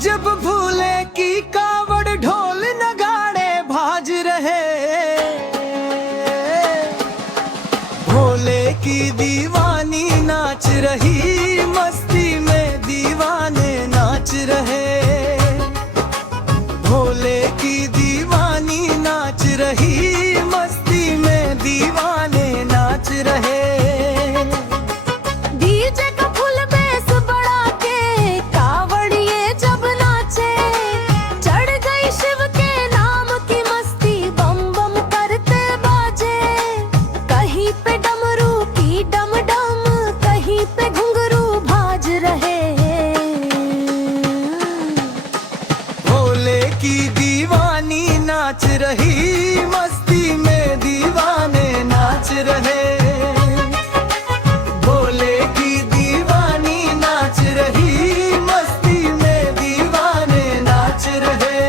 जब भूले की कावड़ ढोल नगाड़े भाज रहे, भोले की दीवानी नाच रही, मस्ती में दीवाने नाच रहे। भोले की दीवानी नाच रही, मस्ती में दीवाने नाच रहे। डीजे का फुल बेस बढ़ा के कावड़िए जब नाचे, चढ़ गई शिव के नाम की मस्ती, बम बम करते बाजे। कहीं पे डमरू की डम डम, कहीं पे घुंघरू भाज रहे। भोले की दीवानी नाच रही, मस्ती में दीवाने नाच रहे। भोले की दीवानी नाच रही, मस्ती में दीवाने नाच रहे।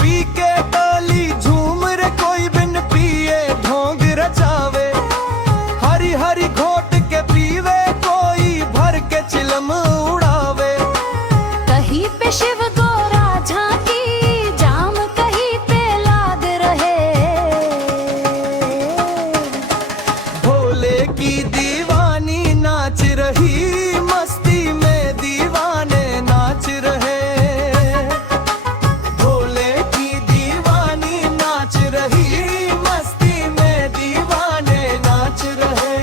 पी के टोली झूम रे कोई बिन पिए ढोंग रचावे, हरी हरी घोट के पीवे कोई भर के चिलम उड़ावे। कहीं पे शिव गोरा झांकी, जाम कहीं पे लाग रहे। भोले की दीवानी नाच रही, मस्ती में दीवाने नाच रहे। भोले की दीवानी नाच रही, मस्ती में दीवाने नाच रहे।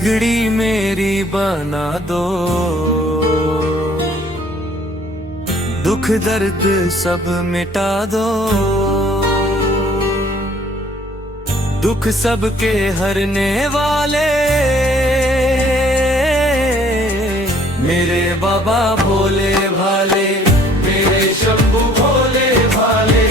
बिगड़ी मेरी बना दो, दुख दर्द सब मिटा दो, दुख सबके हरने वाले मेरे बाबा भोले भाले, मेरे शंभू भोले भाले,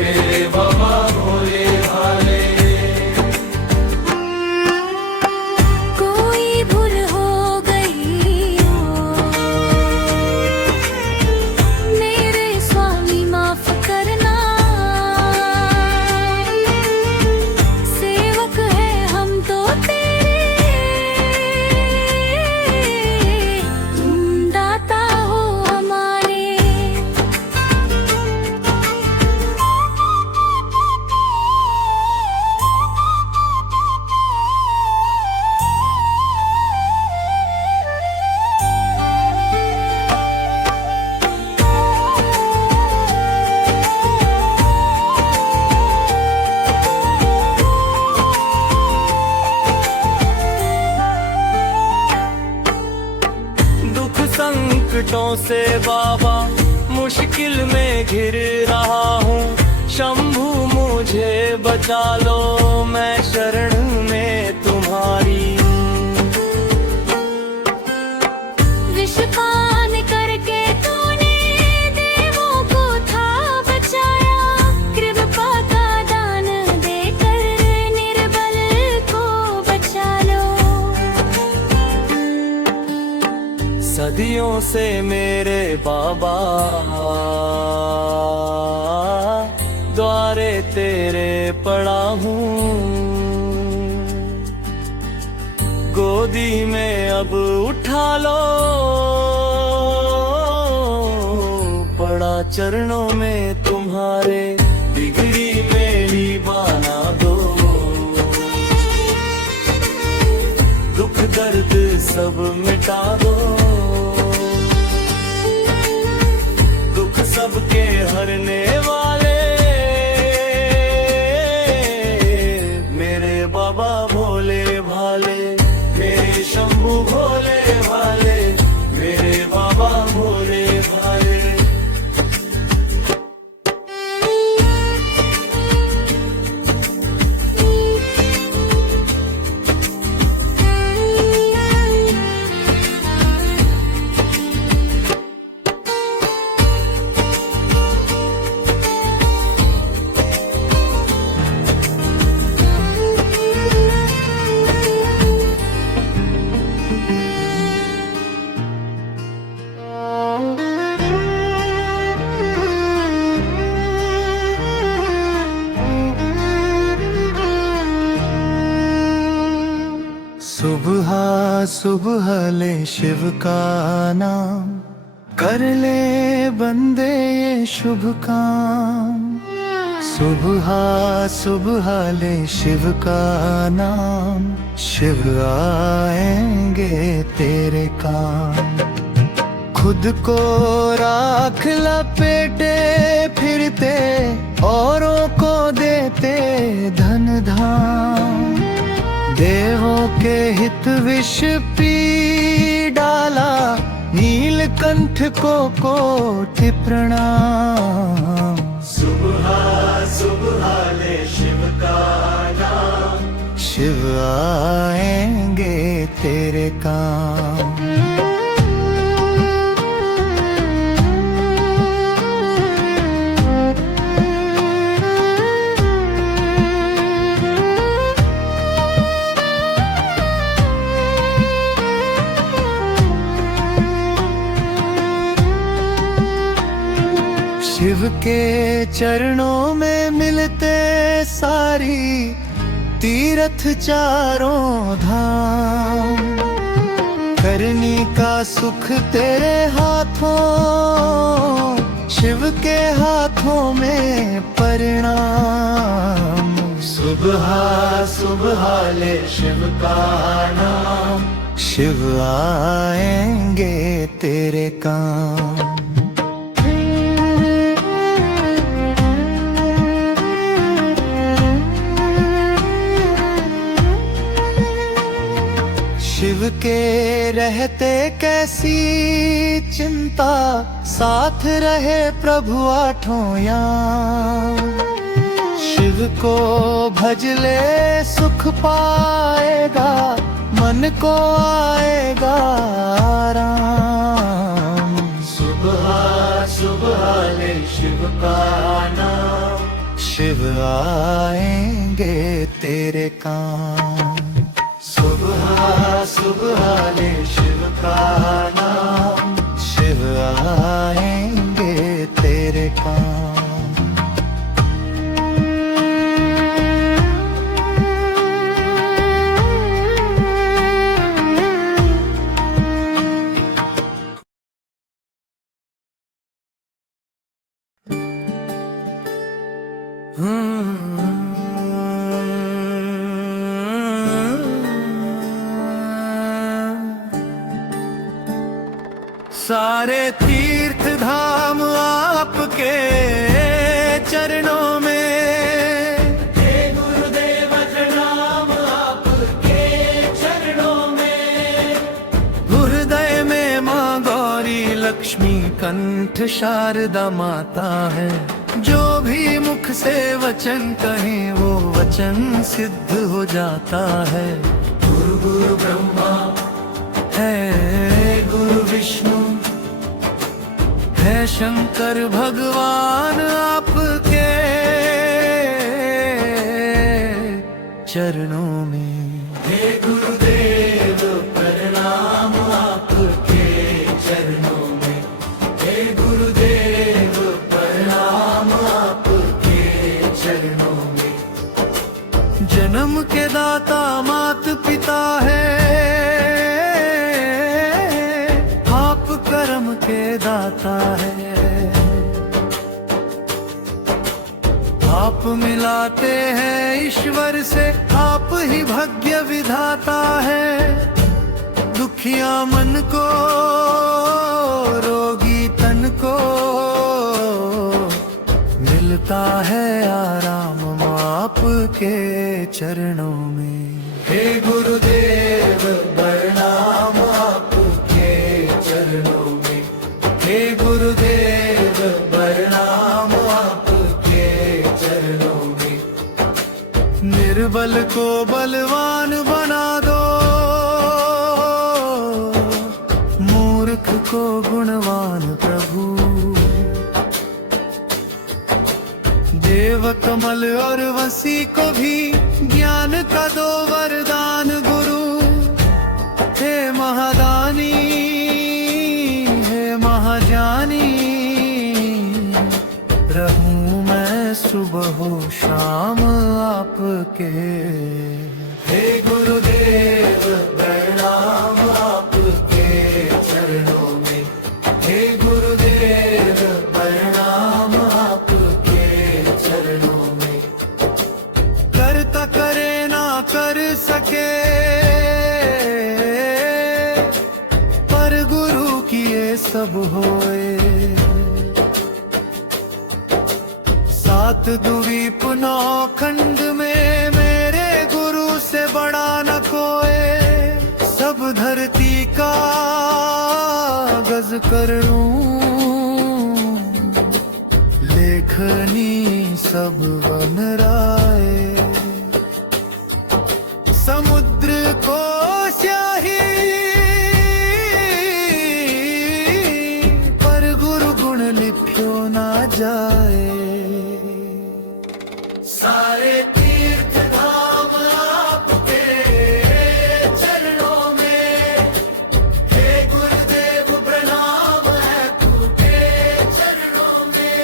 मेरे बाबा भोले भाले। कोई भूल हो गई हो मेरे स्वामी माफ करना, सेवक है हम तो तेरे, तुम दाता हो हमारे। दुख संकटों से बाबा मुश्किल में घिर रहा हूँ, शंभू मुझे बचा लो, मैं शरण में तुम्हारी। विषपान करके तूने देवों को था बचाया, कृपा का दान देकर निर्बल को बचा लो। सदियों से मेरे बाबा द्वारे तेरे पड़ा हूँ, गोदी में अब उठा लो, पड़ा चरणों में तुम्हारे, बिगड़ी मेरी बना दो, दुख दर्द सब मिटा दो, दुख सबके हरने वाले मेरे बाबा भोले भाले, मेरे शंभू भोले भाले, मेरे बाबा भोले भाले। सुबह सुबह ले शिव का नाम, कर ले बंदे ये शुभ काम। सुबह सुबह ले शिव का नाम, शिव आएंगे तेरे काम। खुद को राख लपेटे फिरते, औरों को देते धन धाम। देवों के हित विष पी डाला, नीलकंठ को कोटि प्रणाम। सुबह सुबह ले शिव का नाम, शिव आएंगे तेरे काम। शिव के चरणों में मिलते सारी तीर्थ चारों धाम। करनी का सुख तेरे हाथों, शिव के हाथों में परिणाम। सुबह सुबह ले शिव का नाम, शिव आएंगे तेरे काम। के रहते कैसी चिंता, साथ रहे प्रभु आठों याम। शिव को भज ले सुख पाएगा, मन को आएगा आराम। सुबह सुबह ले शिव का नाम, शिव आएंगे तेरे काम। सुबह सुबह ले शिव का नाम, शिव आएंगे तेरे काम। सारे तीर्थ धाम आपके चरणों में, हे गुरुदेव प्रणाम आपके चरणों में। हृदय में माँ गौरी लक्ष्मी कंठ शारदा माता है, जो भी मुख से वचन कहें वो वचन सिद्ध हो जाता है। गुरु गुरु ब्रह्मा है, गुरु विष्णु है, शंकर भगवान आपके चरणों में। हे गुरुदेव प्रणाम आपके चरणों में, हे गुरुदेव प्रणाम आपके चरणों में। जन्म के दाता मात पिता है, कर्म के दाता है। आप मिलाते हैं ईश्वर से, आप ही भाग्य विधाता है। दुखिया मन को रोगी तन को मिलता है आराम आपके चरणों में। हे गुरुदेव प्रणाम आपके चरणों में, हे गुरुदेव प्रणाम आपके चरणों में। निर्बल को बलवान बना दो, मूर्ख को गुणवान प्रभु। देव कमल और वसी को भी ज्ञान का दो वरदान गुरु। हे महादानी हे महाजानी, रहूं मैं सुबह शाम आपके। हे गुरुदेव प्रणाम आपके चरणों में, हे गुरुदेव प्रणाम आपके चरणों में। करता करे ना कर सके, पर गुरु किए सब होए। सात द्वीप नौ खंड में मेरे गुरु से बड़ा न कोई। सब धरती का गज कर लूं, लेखनी सब बन राए। समुद्र को स्याही, पर गुरु गुण लिप्यो ना जाए। सारे तीर्थ धाम आपके चरणों में, हे गुरुदेव प्रणाम है आपके चरणों में।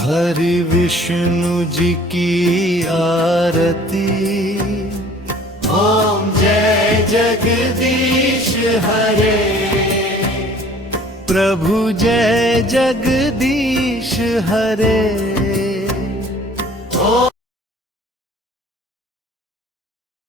हरि विष्णु जी की आरती, ओम जय जगदीश हरे। प्रभु जय जगदीश हरे।